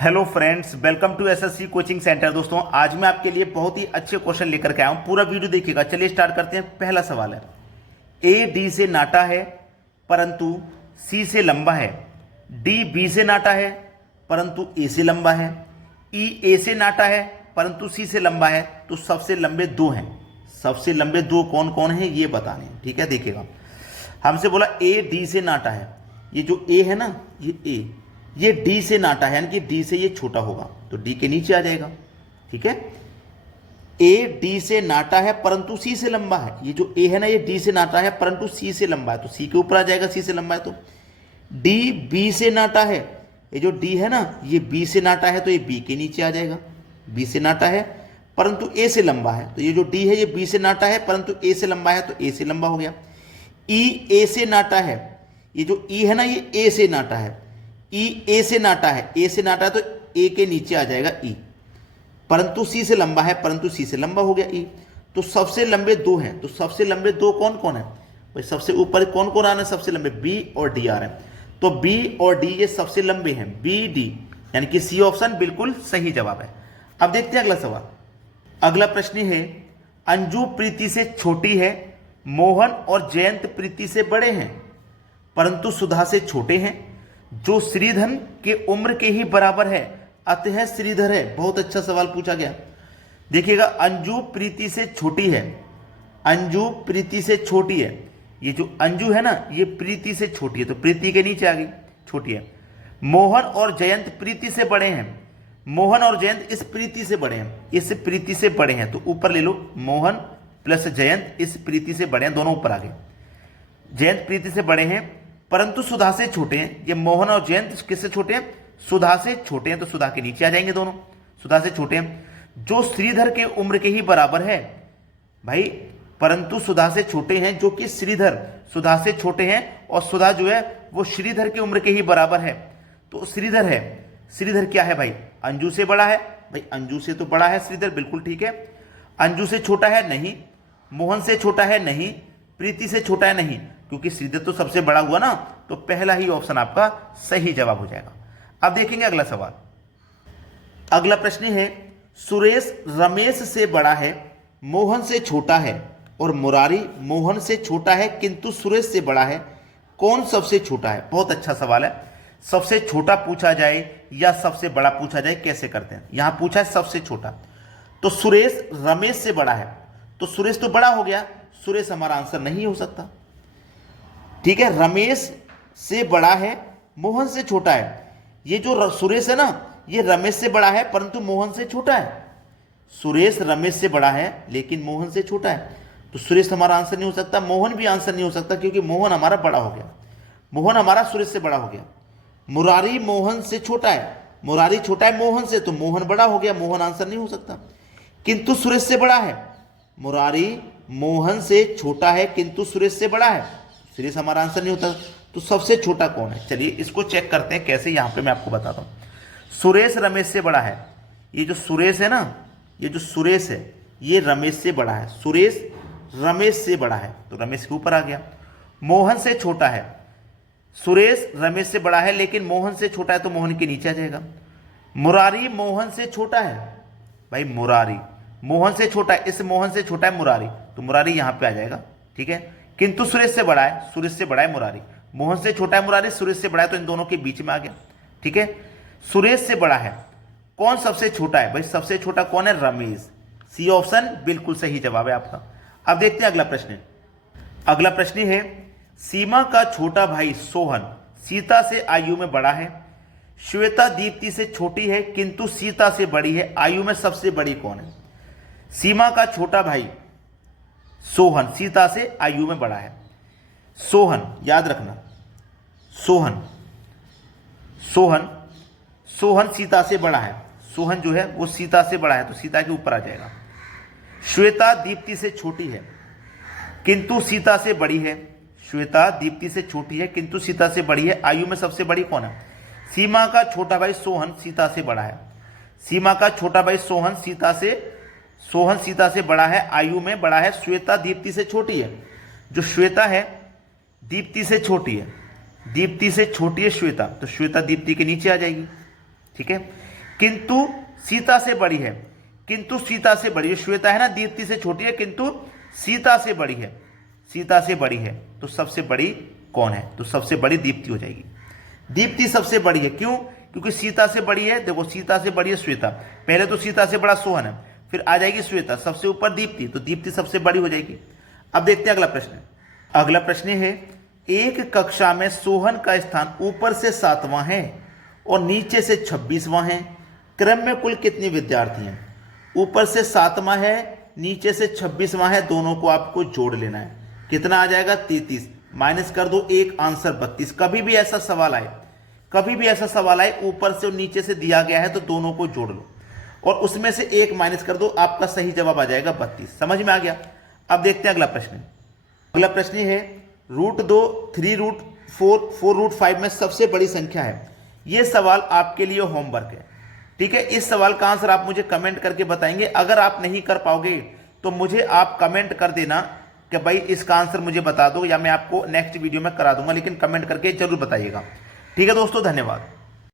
Hello friends, welcome to SSC coaching centre. दोस्तों, आज मैं आपके लिए बहुत ही अच्छे क्वेश्चन लेकर के आया हूं। पूरा वीडियो देखिएगा। चलिए स्टार्ट करते हैं। पहला सवाल है, ए डी से नाटा है परंतु सी से लंबा है। डी बी से नाटा है परंतु ए से लंबा है। ई ए से नाटा है परंतु सी से लंबा है। तो सबसे लंबे दो हैं। सबसे लंबे दो कौन कौन है ये बताने हैं। ठीक है, देखिएगा। हमसे बोला ए डी से नाटा है। ये जो ए है ना, ये ए, ये डी से नाटा है, यानी कि डी से ये छोटा होगा तो डी के नीचे आ जाएगा। ठीक है, ए डी से नाटा है परंतु सी से लंबा है। ये जो ए है ना, ये डी से नाटा है परंतु सी से लंबा है तो सी के ऊपर आ जाएगा, सी से लंबा है तो। डी बी से नाटा है। ये जो डी है ना, ये बी से नाटा है तो ये बी के नीचे आ जाएगा। बी से नाटा है परंतु ए से लंबा है तो ये जो डी है ये बी से नाटा है परंतु ए से लंबा है तो ए से लंबा हो गया। ई ए से नाटा है। ये जो ई है ना, ये ए से नाटा है। ई ए से नाटा है, ए से नाटा है तो ए के नीचे आ जाएगा ई, परंतु सी से लंबा है परंतु सी से लंबा हो गया ई। तो सबसे लंबे दो हैं। तो सबसे लंबे दो कौन कौन है भाई? सबसे ऊपर कौन कौन आ रहे हैं? सबसे लंबे बी और डी आ रहे हैं। तो बी और डी ये सबसे लंबे हैं, बी डी, यानी कि सी ऑप्शन बिल्कुल सही जवाब है। अब देखते हैं अगला सवाल। अगला प्रश्न है, अंजू प्रीति से छोटी है, मोहन और जयंत प्रीति से बड़े हैं परंतु सुधा से छोटे हैं। जो श्रीधर के उम्र के ही बराबर है अतः श्रीधर है। बहुत अच्छा सवाल पूछा गया। देखिएगा, अंजू प्रीति से छोटी है। अंजू प्रीति से छोटी है। ये जो अंजू है ना, ये प्रीति से छोटी है तो प्रीति के नीचे आ गई, छोटी है। मोहन और जयंत प्रीति से बड़े हैं। मोहन और जयंत इस प्रीति से बड़े हैं, इस प्रीति से बड़े हैं तो ऊपर ले लो, मोहन प्लस जयंत इस प्रीति से बड़े हैं, दोनों ऊपर आ गए। जयंत प्रीति से बड़े हैं परंतु सुधा से छोटे हैं। ये मोहन और जयंत किससे छोटे हैं? सुधा से छोटे हैं तो सुधा के नीचे आ जाएंगे दोनों, सुधा से छोटे हैं। जो श्रीधर के उम्र के ही बराबर है भाई, परंतु सुधा से छोटे हैं, जो कि श्रीधर सुधा से छोटे हैं और सुधा जो है वो श्रीधर की उम्र के ही बराबर है तो श्रीधर है। श्रीधर क्या है भाई? अंजू से बड़ा है भाई, अंजू से तो बड़ा है श्रीधर, बिल्कुल ठीक है। अंजू से छोटा है नहीं, मोहन से छोटा है नहीं, प्रीति से छोटा है नहीं, क्योंकि श्रीधर तो सबसे बड़ा हुआ ना, तो पहला ही ऑप्शन आपका सही जवाब हो जाएगा। अब देखेंगे अगला सवाल। अगला प्रश्न है, सुरेश रमेश से बड़ा है, मोहन से छोटा है और मुरारी मोहन से छोटा है किंतु सुरेश से बड़ा है। कौन सबसे छोटा है? बहुत अच्छा सवाल है। सबसे छोटा पूछा जाए या सबसे बड़ा पूछा जाए, कैसे करते हैं? यहां पूछा है सबसे छोटा, तो सुरेश रमेश से बड़ा है तो सुरेश तो बड़ा हो गया, सुरेश हमारा आंसर नहीं हो सकता। ठीक है, रमेश से बड़ा है, मोहन से छोटा है। ये जो सुरेश है ना, ये रमेश से बड़ा है परंतु मोहन से छोटा है। सुरेश रमेश से बड़ा है लेकिन मोहन से छोटा है तो सुरेश हमारा आंसर नहीं हो सकता। मोहन भी आंसर नहीं हो सकता क्योंकि मोहन हमारा बड़ा हो गया, मोहन हमारा सुरेश से बड़ा हो गया। मुरारी मोहन से छोटा है, मुरारी छोटा है मोहन से तो मोहन बड़ा हो गया, मोहन आंसर नहीं हो सकता। किंतु सुरेश से बड़ा है, मुरारी मोहन से छोटा है किंतु सुरेश से बड़ा है, सुरेश हमारा आंसर नहीं होता। तो सबसे छोटा कौन है? चलिए इसको चेक करते हैं कैसे, यहां पे मैं आपको बताता हूं। सुरेश रमेश से बड़ा है। ये जो सुरेश है ना, ये जो सुरेश है ये रमेश से बड़ा है, सुरेश रमेश से बड़ा है तो रमेश के ऊपर आ गया। मोहन से छोटा है, सुरेश रमेश से बड़ा है लेकिन मोहन से छोटा है तो मोहन के नीचे आ जाएगा। मुरारी मोहन से छोटा है भाई, मुरारी मोहन से छोटा है, इस मोहन से छोटा है मुरारी तो मुरारी यहां पे आ जाएगा। ठीक है, किंतु सुरेश से बड़ा है, सुरेश से बड़ा है मुरारी, मोहन से छोटा है मुरारी, सुरेश से बड़ा है तो इन दोनों के बीच में आ गया। ठीक है, सुरेश से बड़ा है। कौन सबसे छोटा है भाई? सबसे छोटा कौन है? रमेश। सी ऑप्शन बिल्कुल सही जवाब है आपका। अब देखते हैं अगला प्रश्न। अगला प्रश्न है, सीमा का छोटा भाई सोहन सीता से आयु में बड़ा है, श्वेता दीप्ति से छोटी है किंतु सीता से बड़ी है, आयु में सबसे बड़ी कौन है? सीमा का छोटा भाई सोहन सीता से आयु में बड़ा है। सोहन याद रखना, सोहन सोहन सोहन सीता से बड़ा है। सोहन जो है वो सीता से बड़ा है तो सीता के ऊपर आ जाएगा। श्वेता दीप्ति से छोटी है किंतु सीता से बड़ी है, श्वेता दीप्ति से छोटी है किंतु सीता से बड़ी है, आयु में सबसे बड़ी कौन है? सीमा का छोटा भाई सोहन सीता से बड़ा है। सीमा का छोटा भाई सोहन सीता से बड़ा है, आयु में बड़ा है। श्वेता दीप्ति से छोटी है, जो श्वेता है दीप्ति से छोटी है, दीप्ति से छोटी है श्वेता तो श्वेता दीप्ति के नीचे आ जाएगी। ठीक है, किंतु सीता से बड़ी है, किंतु सीता से बड़ी है। श्वेता है ना, दीप्ति से छोटी है किंतु सीता से बड़ी है, सीता से बड़ी है। तो सबसे बड़ी कौन है? तो सबसे बड़ी दीप्ति हो जाएगी। दीप्ति सबसे बड़ी है, क्यों? क्योंकि सीता से बड़ी है। देखो सीता से बड़ी है श्वेता, पहले तो सीता से बड़ा सोहन है, फिर आ जाएगी श्वेता, सबसे ऊपर दीप्ति, तो दीप्ति सबसे बड़ी हो जाएगी। अब देखते हैं अगला प्रश्न। अगला प्रश्न है, एक कक्षा में सोहन का स्थान ऊपर से 7वां है और नीचे से 26वां है। क्रम में कुल कितने विद्यार्थी हैं? ऊपर से 7वां है, नीचे से 26वां है, दोनों को आपको जोड़ लेना है। कितना आ जाएगा? 33, माइनस कर दो 1, आंसर 32। कभी भी ऐसा सवाल आए, कभी भी ऐसा सवाल आए ऊपर से और नीचे से दिया गया है तो दोनों को जोड़ लो और उसमें से 1 माइनस कर दो, आपका सही जवाब आ जाएगा 32। समझ में आ गया? अब देखते हैं अगला प्रश्न। अगला प्रश्न है, √2, 3√4, 4√5 में सबसे बड़ी संख्या है। यह सवाल आपके लिए होमवर्क है, ठीक है? इस सवाल का आंसर आप मुझे कमेंट करके बताएंगे। अगर आप नहीं कर पाओगे तो मुझे आप कमेंट कर देना कि भाई इसका आंसर मुझे बता दो, या मैं आपको नेक्स्ट वीडियो में करा दूंगा, लेकिन कमेंट करके जरूर बताइएगा। ठीक है दोस्तों, धन्यवाद।